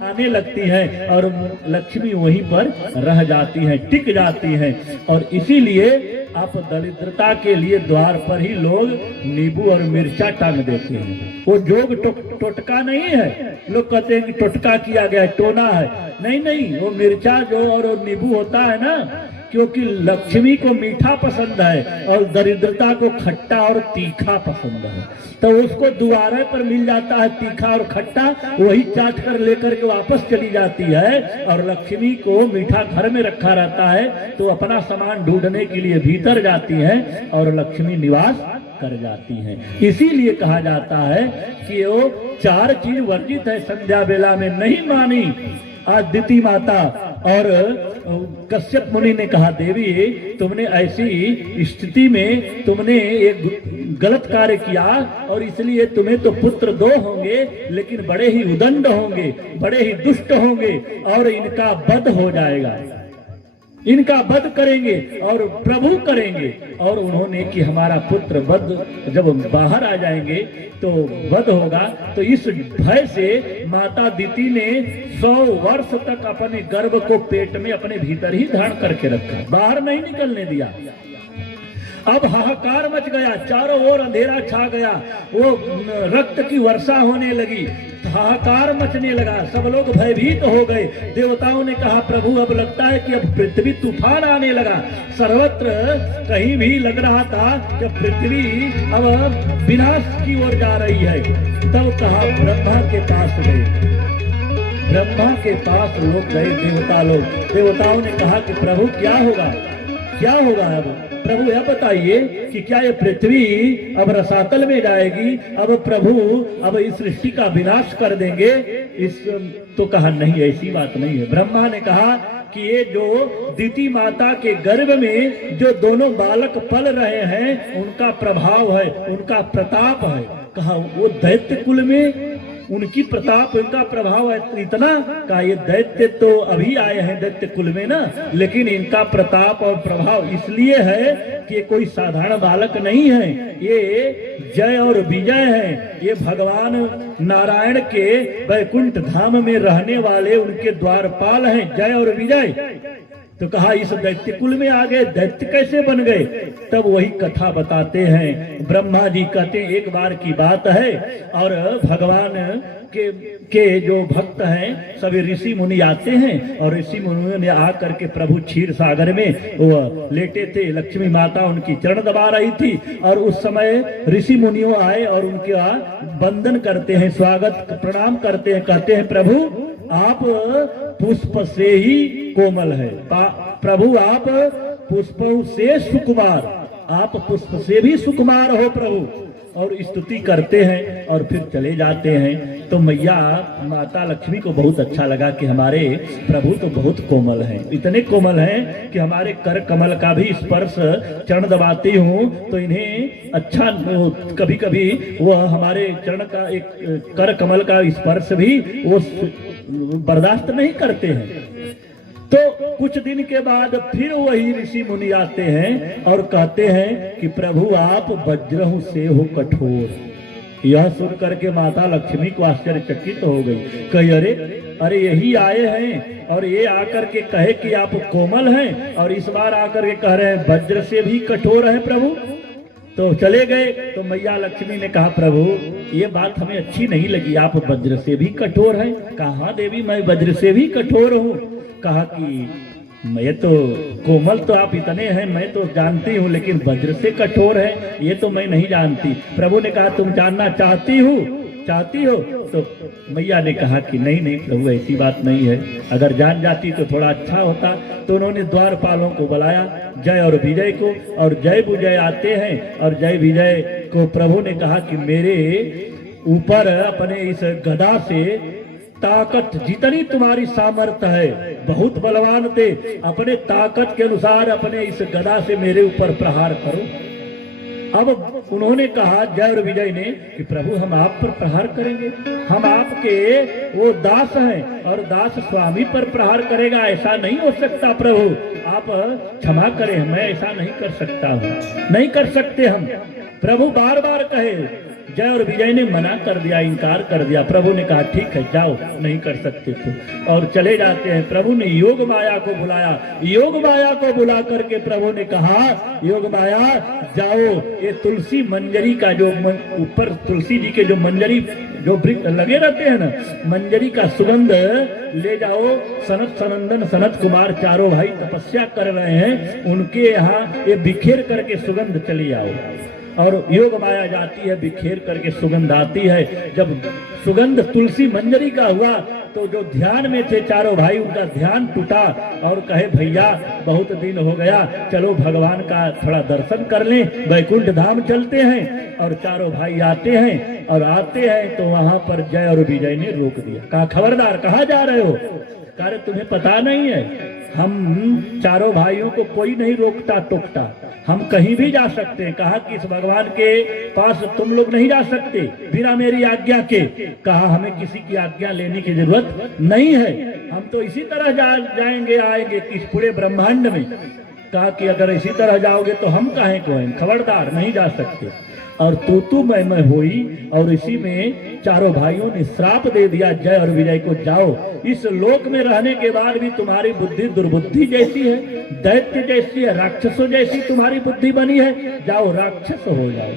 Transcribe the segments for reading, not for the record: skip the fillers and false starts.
आने लगती हैं और लक्ष्मी वहीं पर रह जाती हैं, टिक जाती हैं। और इसीलिए आप दरिद्रता के लिए द्वार पर ही लोग नींबू और मिर्चा टांग देते हैं। वो जोग टोटका नहीं है। लोग कहते हैं कि टोटका किया गया, टोना है। नहीं नहीं, वो मिर्चा जो और वो नींबू होता है ना, क्योंकि लक्ष्मी को मीठा पसंद है और दरिद्रता को खट्टा और तीखा पसंद है, तो उसको द्वारे पर मिल जाता है तीखा और खट्टा, वही चाट कर लेकर के वापस चली जाती है। और लक्ष्मी को मीठा घर में रखा रहता है, तो अपना सामान ढूंढने के लिए भीतर जाती है और लक्ष्मी निवास कर जाती हैं। इसीलिए कहा जाता है कि वो 4 चीज वर्जित है, संध्या बेला में नहीं मानी आदिति माता। और कश्यप मुनि ने कहा, देवी तुमने ऐसी स्थिति में तुमने एक गलत कार्य किया और इसलिए तुम्हें तो पुत्र 2 होंगे, लेकिन बड़े ही उदंड होंगे, बड़े ही दुष्ट होंगे और इनका वध हो जाएगा, इनका वध करेंगे और प्रभु करेंगे। और उन्होंने कि हमारा पुत्र वध जब बाहर आ जाएंगे तो वध होगा। तो इस भय से माता दिति ने 100 वर्ष तक अपने गर्भ को पेट में अपने भीतर ही धारण करके रखा, बाहर नहीं निकलने दिया। अब हाहाकार मच गया, चारों ओर अंधेरा छा गया, वो रक्त की वर्षा होने लगी, हाहाकार मचने लगा, सब लोग भयभीत हो गए। देवताओं ने कहा, प्रभु अब लगता है कि अब पृथ्वी तूफान आने लगा। सर्वत्र कहीं भी लग रहा था कि पृथ्वी अब विनाश की ओर जा रही है। तब कहा, ब्रह्मा के पास गए, ब्रह्मा के पास लोग गए, देवता लोग। देवताओं ने कहा कि प्रभु क्या होगा, क्या होगा अब प्रभु यह बताइए कि क्या ये पृथ्वी अब रसातल में जाएगी, अब प्रभु अब इस सृष्टि का विनाश कर देंगे। इस तो कहा नहीं, ऐसी बात नहीं है। ब्रह्मा ने कहा कि ये जो दिति माता के गर्भ में जो दोनों बालक पल रहे हैं, उनका प्रभाव है, उनका प्रताप है। कहा वो दैत्य कुल में उनकी प्रताप, उनका प्रभाव है इतना। का ये दैत्य तो अभी आए हैं दैत्य कुल में ना, लेकिन इनका प्रताप और प्रभाव इसलिए है कि ये कोई साधारण बालक नहीं है, ये जय और विजय है। ये भगवान नारायण के वैकुंठ धाम में रहने वाले उनके द्वारपाल हैं, जय और विजय। तो कहा इस दैत्य कुल में आ गए, दैत्य कैसे बन गए? तब वही कथा बताते हैं। ब्रह्मा जी कहते हैं एक बार की बात है और भगवान के जो भक्त हैं सभी ऋषि मुनि आते हैं और ऋषि मुनियों ने आकर के प्रभु क्षीर सागर में वो लेटे थे, लक्ष्मी माता उनकी चरण दबा रही थी और उस समय ऋषि मुनियों आए और उनके वंदन करते हैं, स्वागत प्रणाम करते हैं, कहते हैं प्रभु आप पुष्प से ही कोमल है, प्रभु आप पुष्पों से सुकुमार, आप पुष्प से भी सुकुमार हो प्रभु। और स्तुति करते हैं और फिर चले जाते हैं। तो मैया माता लक्ष्मी को बहुत अच्छा लगा कि हमारे प्रभु तो बहुत कोमल हैं, इतने कोमल हैं कि हमारे कर कमल का भी स्पर्श चरण दबाती हूँ तो इन्हें अच्छा, कभी कभी वो हमारे चरण का एक कर कमल का स्पर्श भी वो बर्दाश्त नहीं करते हैं। तो कुछ दिन के बाद फिर वही ऋषि मुनि आते हैं और कहते हैं कि प्रभु आप वज्रहु से हो कठोर। यह सुन करके माता लक्ष्मी को आश्चर्यचकित हो गई, कही अरे यही आए हैं और ये आकर के कहे कि आप कोमल हैं और इस बार आकर के कह रहे हैं वज्र से भी कठोर है प्रभु। तो चले गए। तो मैया लक्ष्मी ने कहा प्रभु ये बात हमें अच्छी नहीं लगी, आप वज्र से भी कठोर हैं। कहा देवी मैं वज्र से भी कठोर हूँ। कहा कि मैं तो कोमल तो आप इतने हैं मैं तो जानती हूँ, लेकिन वज्र से कठोर है ये तो मैं नहीं जानती। प्रभु ने कहा तुम जानना चाहती हो? तो मैया ने कहा कि नहीं नहीं प्रभु ऐसी बात नहीं है, अगर जान जाती तो थोड़ा अच्छा होता। तो उन्होंने द्वारपालों को बुलाया, जय और विजय को, और जय विजय आते हैं और जय विजय को प्रभु ने कहा कि मेरे ऊपर अपने इस गदा से ताकत जितनी तुम्हारी सामर्थ्य है, बहुत बलवान थे, अपने ताकत के अनुसार अपने इस गदा से मेरे ऊपर प्रहार करो। अब उन्होंने कहा जय और विजय ने कि प्रभु हम आप पर प्रहार करेंगे, हम आपके वो दास हैं और दास स्वामी पर प्रहार करेगा, ऐसा नहीं हो सकता प्रभु, आप क्षमा करें, मैं ऐसा नहीं कर सकता हूँ, नहीं कर सकते हम। प्रभु बार बार कहे जय और विजय ने मना कर दिया, इनकार कर दिया। प्रभु ने कहा ठीक है जाओ, नहीं कर सकते थे, और चले जाते हैं। प्रभु ने योग माया को बुलाया, योग माया को बुला करके प्रभु ने कहा योग माया जाओ, ये तुलसी मंजरी का जो ऊपर तुलसी जी के जो मंजरी जो वृक्ष लगे रहते हैं ना, मंजरी का सुगंध ले जाओ। सनत सनंदन सनत कुमार चारों भाई तपस्या कर रहे हैं, उनके यहाँ ये बिखेर करके सुगंध चली आओ। और योग माया जाती है, बिखेर करके सुगंध आती है। जब सुगंध तुलसी मंजरी का हुआ तो जो ध्यान में थे चारों भाई, उनका ध्यान टूटा और कहे भैया बहुत दिन हो गया, चलो भगवान का थोड़ा दर्शन कर लें, वैकुंठ धाम चलते हैं। और चारों भाई आते हैं, और आते हैं तो वहां पर जय और विजय ने रोक दिया। कहा खबरदार, कहाँ जा रहे हो? कहा तुम्हें पता नहीं है, हम चारों भाइयों को कोई नहीं रोकता टोकता, हम कहीं भी जा सकते हैं। कहा कि इस भगवान के पास तुम लोग नहीं जा सकते बिना मेरी आज्ञा के। कहा हमें किसी की आज्ञा लेने की जरूरत नहीं है, हम तो इसी तरह जाएंगे आएंगे इस पूरे ब्रह्मांड में। कहा कि अगर इसी तरह जाओगे तो हम काहे को हैं, खबरदार नहीं जा सकते। और तू मैं हुई, और इसी में चारों भाइयों ने श्राप दे दिया जय और विजय को, जाओ इस लोक में रहने के बाद भी तुम्हारी बुद्धि दुर्बुद्धि जैसी है, दैत्य जैसी है, राक्षसों जैसी तुम्हारी बुद्धि बनी है, जाओ राक्षस हो जाओ।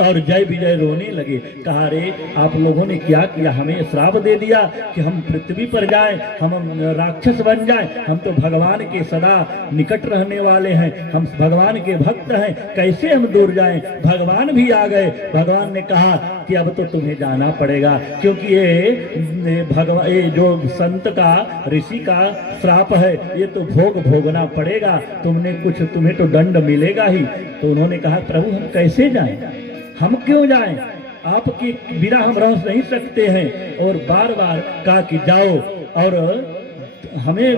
और जय विजय रोने लगे। कहा रे आप लोगों ने क्या किया, हमें श्राप दे दिया कि हम पृथ्वी पर जाएं, हम राक्षस बन जाएं। हम तो भगवान के सदा निकट रहने वाले हैं, हम भगवान के भक्त हैं, कैसे हम दूर जाएं? भगवान भी आ गए। भगवान ने कहा कि अब तो तुम्हें जाना पड़ेगा, क्योंकि ये जो संत का ऋषि का श्राप है, ये तो भोगना पड़ेगा, तुम्हें तो दंड मिलेगा ही। तो उन्होंने कहा प्रभु हम कैसे जाएं, हम क्यों जाएं, आपके बिना हम रह नहीं सकते हैं। और बार बार कहा कि जाओ, और हमें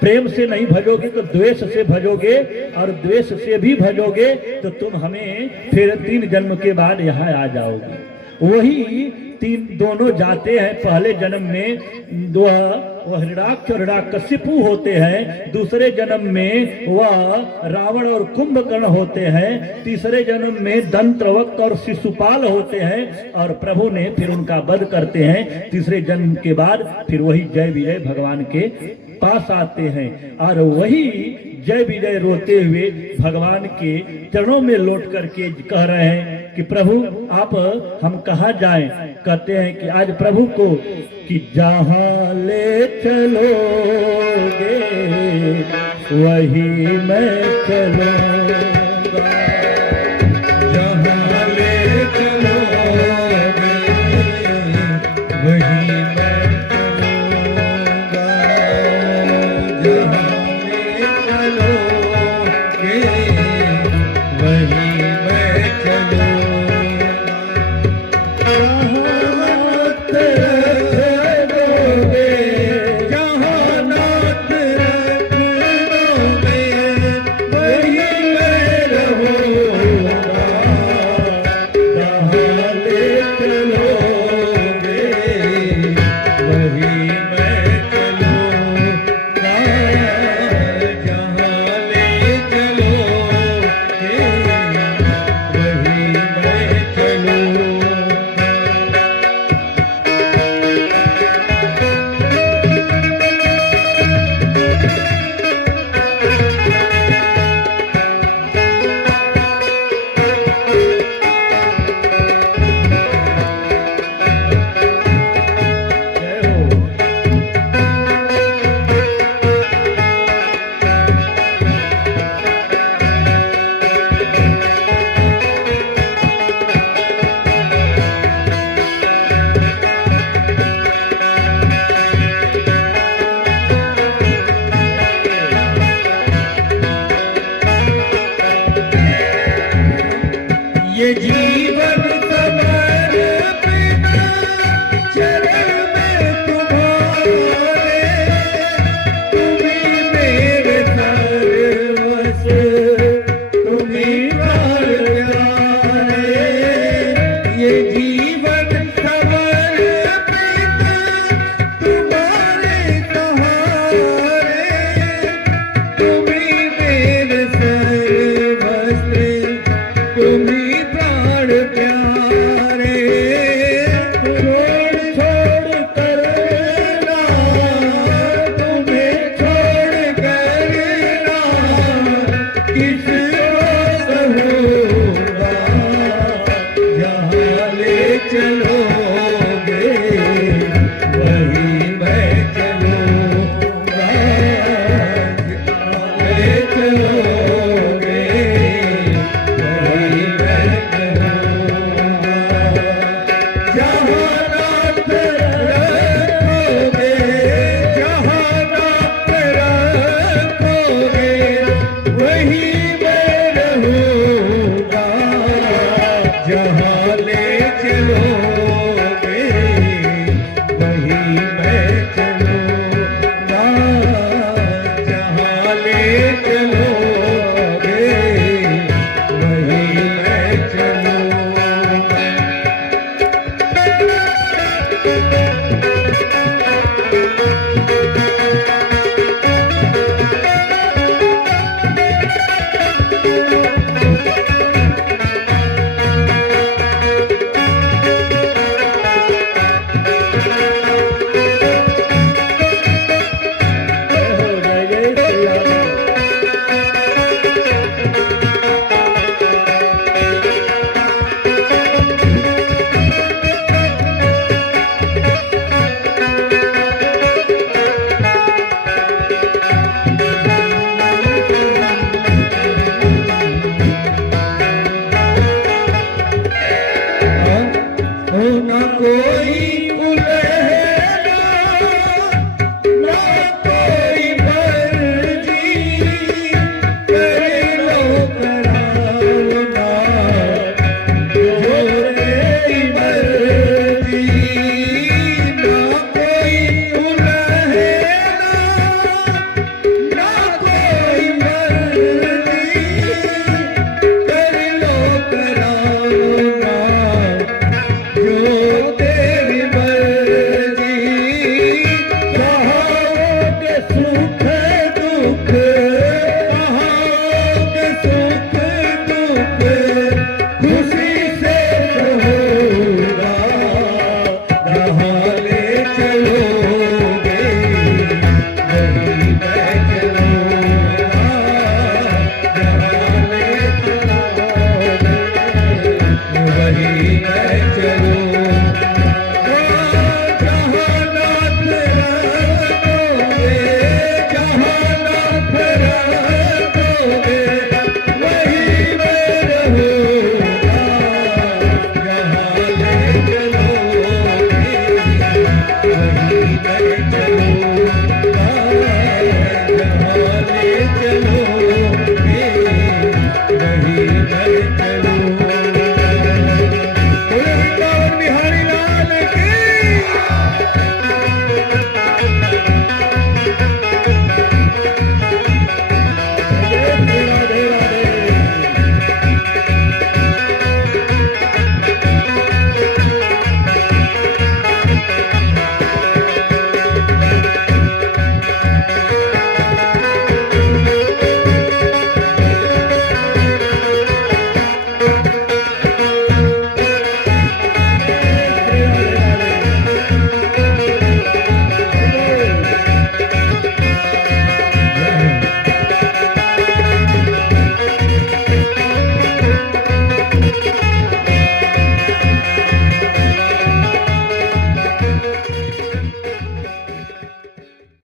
प्रेम से नहीं भजोगे तो द्वेष से भजोगे, और द्वेष से भी भजोगे तो तुम हमें फिर 3 जन्म के बाद यहाँ आ जाओगे। वही दोनों जाते हैं। पहले जन्म में वह हिरण्याक्ष और हिरण्यकशिपु होते हैं, दूसरे जन्म में वह रावण और कुंभकर्ण होते हैं, तीसरे जन्म में दंत्रवक्र और शिशुपाल होते हैं। और प्रभु ने फिर उनका वध करते हैं। तीसरे जन्म के बाद फिर वही जय विजय भगवान के पास आते हैं, और वही जय विजय रोते हुए भगवान के चरणों में लौट करके कह रहे हैं कि प्रभु आप हम कहाँ जाएं? कहते हैं कि आज प्रभु को कि जहाँ ले चलोगे वही मैं चलूं।